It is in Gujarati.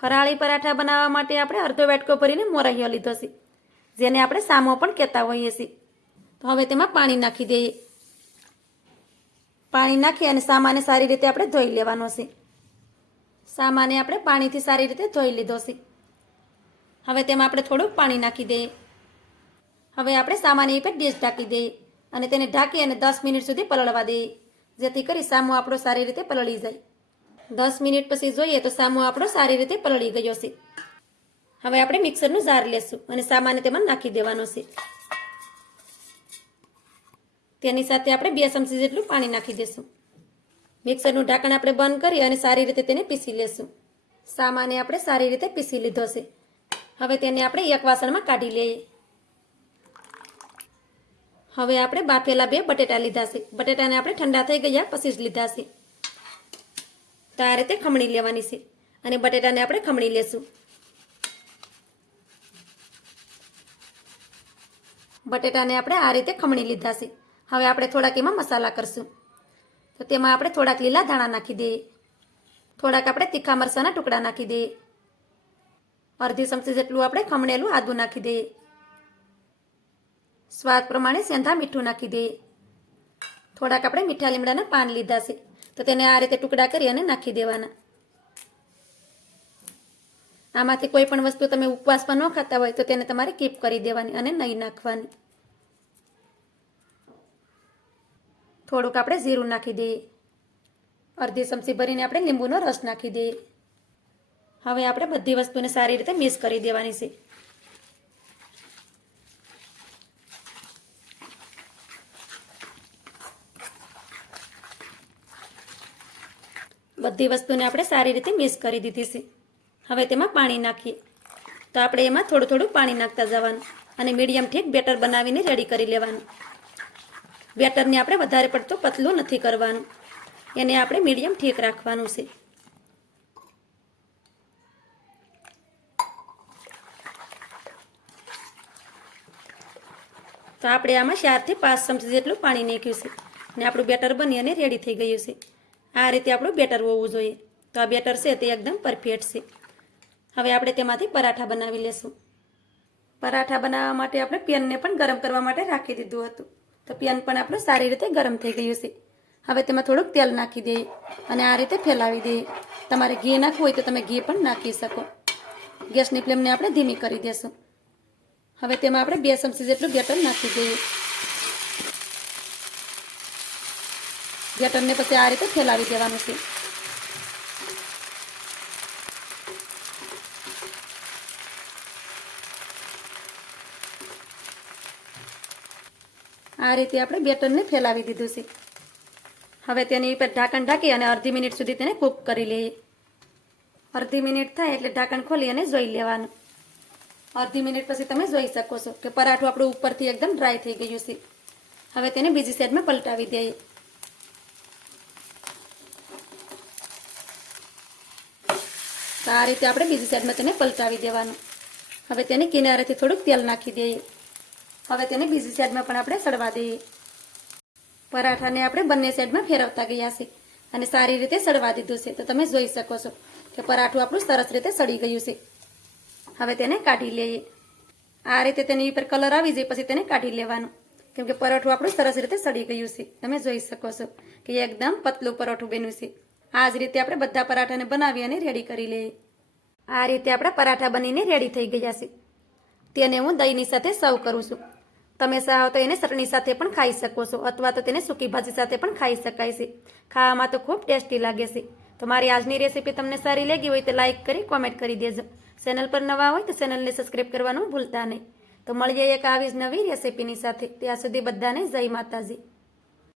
ફરાળી પરાઠા બનાવવા માટે આપણે અડધો વાટકો ભરીને મોરૈયો લીધો છે, જેને આપણે સામો પણ કહેતા હોઈએ છીએ. તો હવે તેમાં પાણી નાખી દઈએ. પાણી નાખી અને સામાને સારી રીતે આપણે ધોઈ લેવાનો છે. સામાને આપણે પાણીથી સારી રીતે ધોઈ લીધો છે. હવે તેમાં આપણે થોડુંક પાણી નાખી દઈએ. હવે આપણે સામાની ઉપર ડીશ ઢાંકી દઈએ અને તેને ઢાંકી અને 10 મિનિટ સુધી પલળવા દઈએ, જેથી કરી સામો આપણો સારી રીતે પલળી જાય. 10 મિનિટ પછી જોઈએ તો સામો આપણો સારી રીતે પલળી ગયો છે. હવે આપણે મિક્સરનું જાર લેશું અને સામાને તેમાં નાખી દેવાનો છે. તેની સાથે આપણે 2 ચમચી જેટલું પાણી નાખી દેશું. મિક્સરનું ઢાંકણ આપણે બંધ કરી અને સારી રીતે તેને પીસી લેશું. સામાને આપણે સારી રીતે પીસી લીધો છે. હવે તેને આપણે એક વાસણમાં કાઢી લઈએ. હવે આપણે બાફેલા 2 બટેટા લીધા છે. બટેટાને આપણે ઠંડા થઈ ગયા પછી જ લીધા છે. તો આ રીતે ખમણી લેવાની છે અને બટેટાને આપણે ખમણી લેશું. બટેટાને આપણે આ રીતે ખમણી લીધા છે. હવે આપણે થોડાક એમાં મસાલા કરશું. તો તેમાં આપણે થોડાક લીલા ધાણા નાખી દઈએ. થોડાક આપણે તીખા મરચાંના ટુકડા નાખી દઈએ. અડધી ચમચી જેટલું આપણે ખમણેલું આદું નાખી દઈએ. સ્વાદ પ્રમાણે સેંધા મીઠું નાખી દઈએ. થોડાક આપણે મીઠા લીમડાના પાન લીધા છે, તો તેને આ રીતે ટુકડા કરી અને નાખી દેવાના. આમાંથી કોઈ પણ વસ્તુ તમે ઉપવાસમાં ન ખાતા હોય તો તેને તમારે કીપ કરી દેવાની અને નહીં નાખવાની. થોડુંક આપણે જીરું નાખી દઈએ. અડધી ચમચી ભરીને આપણે લીંબુનો રસ નાખી દઈએ. હવે આપણે બધી વસ્તુને સારી રીતે મિક્સ કરી દેવાની છે. બધી વસ્તુને આપણે સારી રીતે મિક્સ કરી દીધી છે. હવે તેમાં પાણી નાખીએ. તો આપણે એમાં થોડું થોડું પાણી નાખતા જવાનું અને મીડિયમ ઠીક બેટર બનાવીને રેડી કરી લેવાનું. બેટરને આપણે વધારે પડતું પતલું નથી કરવાનું, એને આપણે મીડિયમ ઠીક રાખવાનું છે. તો આપણે આમાં 4 થી 5 ચમચી જેટલું પાણી નાખ્યું છે અને આપણું બેટર બની અને રેડી થઈ ગયું છે. આ રીતે આપણું બેટર હોવું જોઈએ. તો આ બેટર છે તે એકદમ પરફેક્ટ છે. હવે આપણે તેમાંથી પરાઠા બનાવી લેશું. પરાઠા બનાવવા માટે આપણે પેનને પણ ગરમ કરવા માટે રાખી દીધું હતું. તો પેન પણ આપણું સારી રીતે ગરમ થઈ ગયું છે. હવે તેમાં થોડુંક તેલ નાખી દઈએ અને આ રીતે ફેલાવી દઈએ. તમારે ઘી નાખવું હોય તો તમે ઘી પણ નાખી શકો. ગેસની ફ્લેમને આપણે ધીમી કરી દેશું. હવે તેમાં આપણે 2 ચમચી જેટલું બેટર નાખી દઈએ. બેટરને પછી આ રીતે ફેલાવી દેવાનું છે. આ રીતે આપણે બેટરને ફેલાવી દીધું છે. હવે તેની ઉપર ઢાંકણ ઢાંકી અને અડધી મિનિટ સુધી તેને કૂક કરી લઈએ. અડધી મિનિટ થાય એટલે ઢાંકણ ખોલી અને જોઈ લેવાનું. અડધી મિનિટ પછી તમે જોઈ શકો છો કે પરાઠું આપણું ઉપરથી એકદમ ડ્રાય થઈ ગયું છે. હવે તેને બીજી સાઈડમાં પલટાવી દઈએ. તો આ રીતે આપણે બીજી સાઈડમાં તેને પલટાવી દેવાનું. હવે તેની કિનારેથી થોડુંક તેલ નાખી દઈએ. હવે તેને બીજી સાઈડમાં પણ આપણે સળવા દઈએ. પરાઠાને આપણે બંને સાઈડમાં ફેરવતા ગયા છે અને સારી રીતે સળવા દીધું છે. તો તમે જોઈ શકો છો કે પરાઠું આપણું સરસ રીતે સળી ગયું છે. હવે તેને કાઢી લઈએ. આ રીતે તેની ઉપર કલર આવી જાય પછી તેને કાઢી લેવાનું, કેમ કે પરાઠું આપણું સરસ રીતે સળી ગયું છે. તમે જોઈ શકો છો કે એકદમ પતલું પરાઠું બન્યું છે. આ જ રીતે આપણે બધા પરાઠાને બનાવી અને રેડી કરી લઈએ. આ રીતે આપણા પરાઠા બનીને રેડી થઈ ગયા છે. તેને હું દહીંની સાથે સર્વ કરું છું. તમે ચાહો તો એને ચટણી સાથે પણ ખાઈ શકો છો અથવા તો તેને સૂકી ભાજી સાથે પણ ખાઈ શકાય છે. ખાવામાં તો ખૂબ ટેસ્ટી લાગે છે. તો મારી આજની રેસીપી તમને સારી લાગી હોય તો લાઈક કરી કોમેન્ટ કરી દેજો. ચેનલ પર નવા હોય તો ચેનલને સબસ્ક્રાઈબ કરવાનું ભૂલતા નહીં. તો મળીએ એક આવી જ નવી રેસીપીની સાથે. ત્યાં સુધી બધાને જય માતાજી.